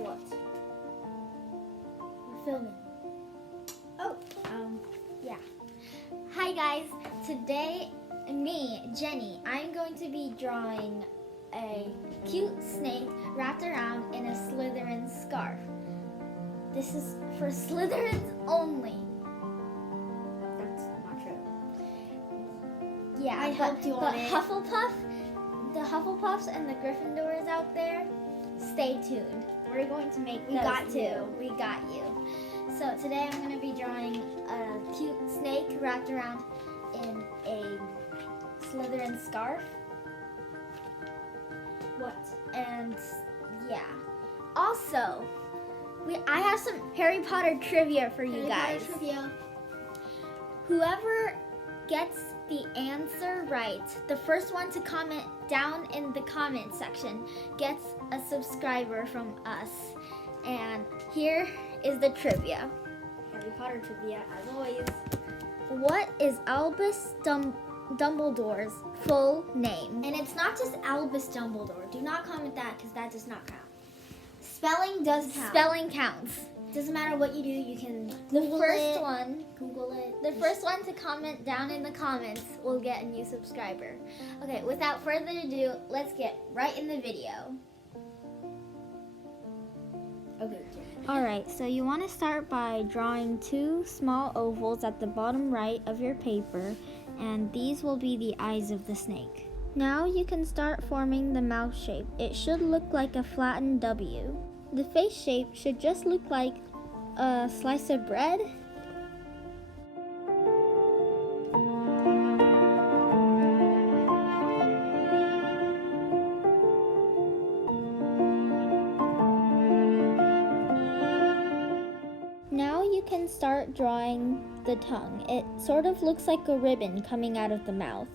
What? We're filming. Oh, Yeah. Hi guys, today me, Jenny, I'm going to be drawing a cute snake wrapped around in a Slytherin scarf. This is for Slytherins only. that's not true. Yeah, I helped you on it. The Hufflepuffs and the Gryffindors out there, stay tuned. We're going to make We those got new. you. We got you. So today I'm going to be drawing a cute snake wrapped around in a Slytherin scarf. What? And yeah. Also, I have some Harry Potter trivia for you guys. Trivia. Whoever gets the answer right, the first one to comment down in the comment section gets a subscriber from us. And here is the trivia. Harry Potter trivia, as always. What is Albus Dumbledore's full name? And it's not just Albus Dumbledore. Do not comment that because that does not count. Spelling does count. Spelling counts. Doesn't matter what you do. You can The Google first it. one Google it. The first one to comment down in the comments will get a new subscriber. Okay, without further ado, let's get right in the video. Okay. Alright, so you want to start by drawing two small ovals at the bottom right of your paper, and these will be the eyes of the snake. Now you can start forming the mouth shape. It should look like a flattened W. The face shape should just look like a slice of bread. Now you can start drawing the tongue. It sort of looks like a ribbon coming out of the mouth.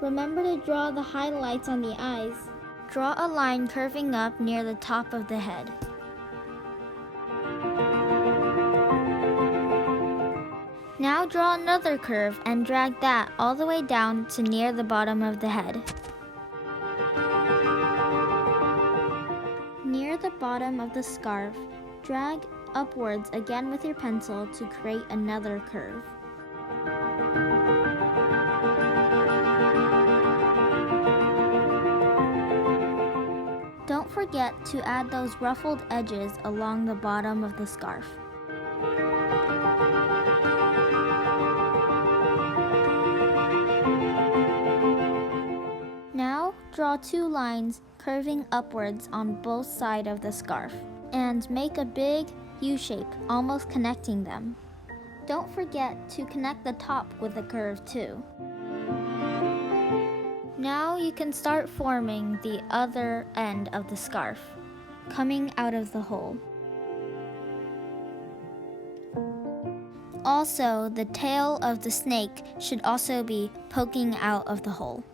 Remember to draw the highlights on the eyes. Draw a line curving up near the top of the head. Now draw another curve and drag that all the way down to near the bottom of the head. Near the bottom of the scarf, drag upwards again with your pencil to create another curve. Don't forget to add those ruffled edges along the bottom of the scarf. Now draw two lines curving upwards on both sides of the scarf and make a big U shape, almost connecting them. Don't forget to connect the top with a curve too. Now you can start forming the other end of the scarf, coming out of the hole. Also, the tail of the snake should also be poking out of the hole.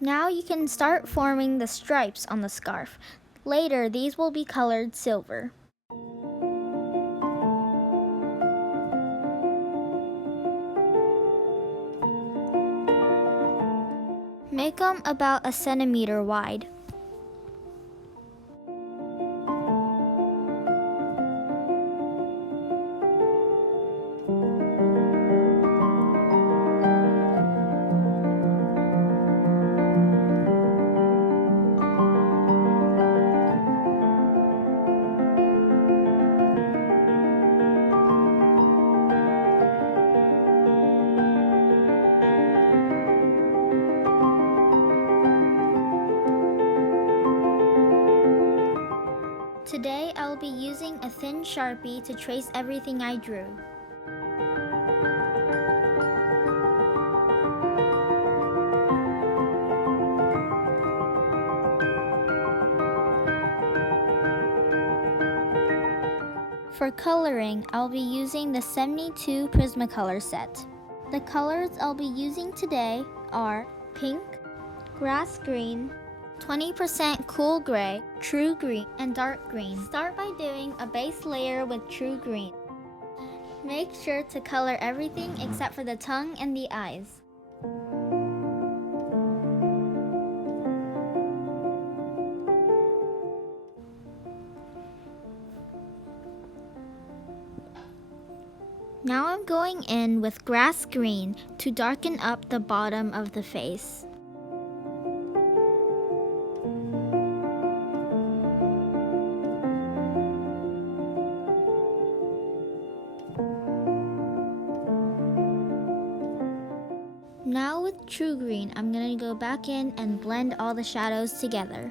Now you can start forming the stripes on the scarf. Later, these will be colored silver. Make them about 1 centimeter wide. Today, I'll be using a thin Sharpie to trace everything I drew. For coloring, I'll be using the 72 Prismacolor set. The colors I'll be using today are pink, grass green, 20% cool gray, true green, and dark green. Start by doing a base layer with true green. Make sure to color everything except for the tongue and the eyes. Now I'm going in with grass green to darken up the bottom of the face. Now with true green, I'm going to go back in and blend all the shadows together.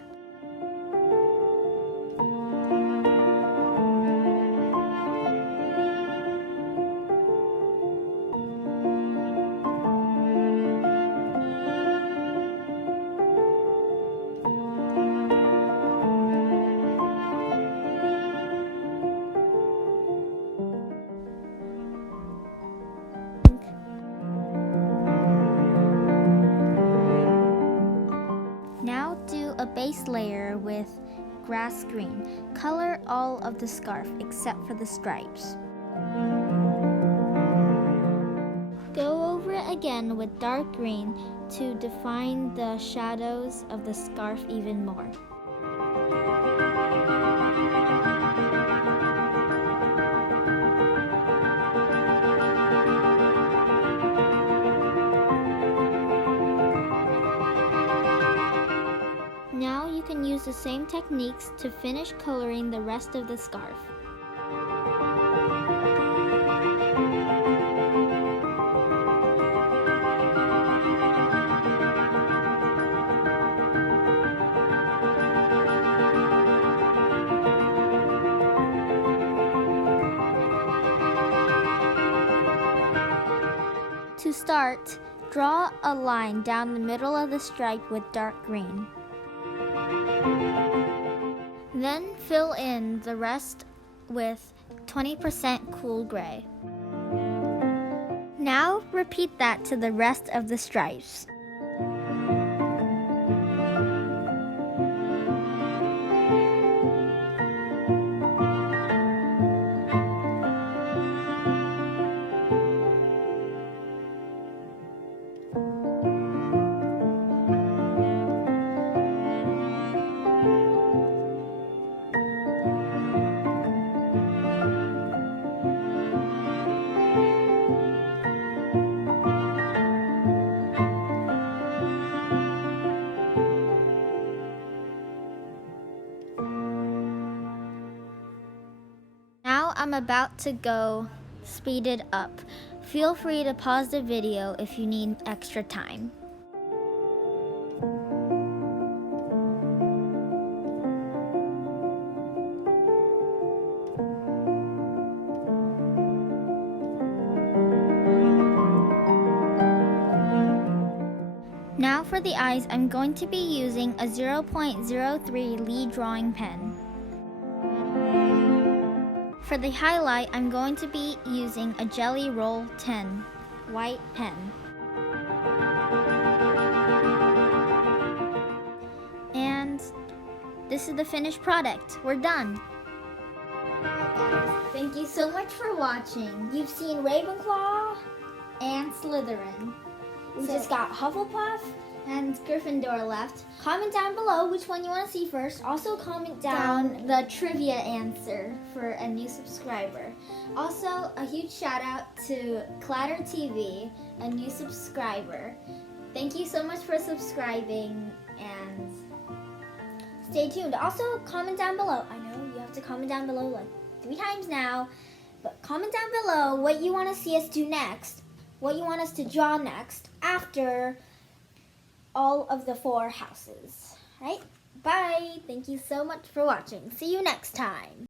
Now do a base layer with grass green. Color all of the scarf except for the stripes. Go over it again with dark green to define the shadows of the scarf even more. Now you can use the same techniques to finish coloring the rest of the scarf. To start, draw a line down the middle of the stripe with dark green. Then fill in the rest with 20% cool gray. Now repeat that to the rest of the stripes. Now I'm about to go speed it up. Feel free to pause the video if you need extra time. Now for the eyes, I'm going to be using a 0.03 Lee drawing pen. For the highlight, I'm going to be using a Jelly Roll 10 white pen. And this is the finished product. We're done. Thank you so much for watching. You've seen Ravenclaw and Slytherin. We just got Hufflepuff and Gryffindor left. Comment down below which one you want to see first. Also comment down the trivia answer for a new subscriber. Also, a huge shout out to Clatter TV, a new subscriber. Thank you so much for subscribing and stay tuned. Also, comment down below. I know you have to comment down below like 3 times now, but comment down below what you want to see us do next, what you want us to draw next after all of the 4 houses. Right? Bye. Thank you so much for watching. See you next time.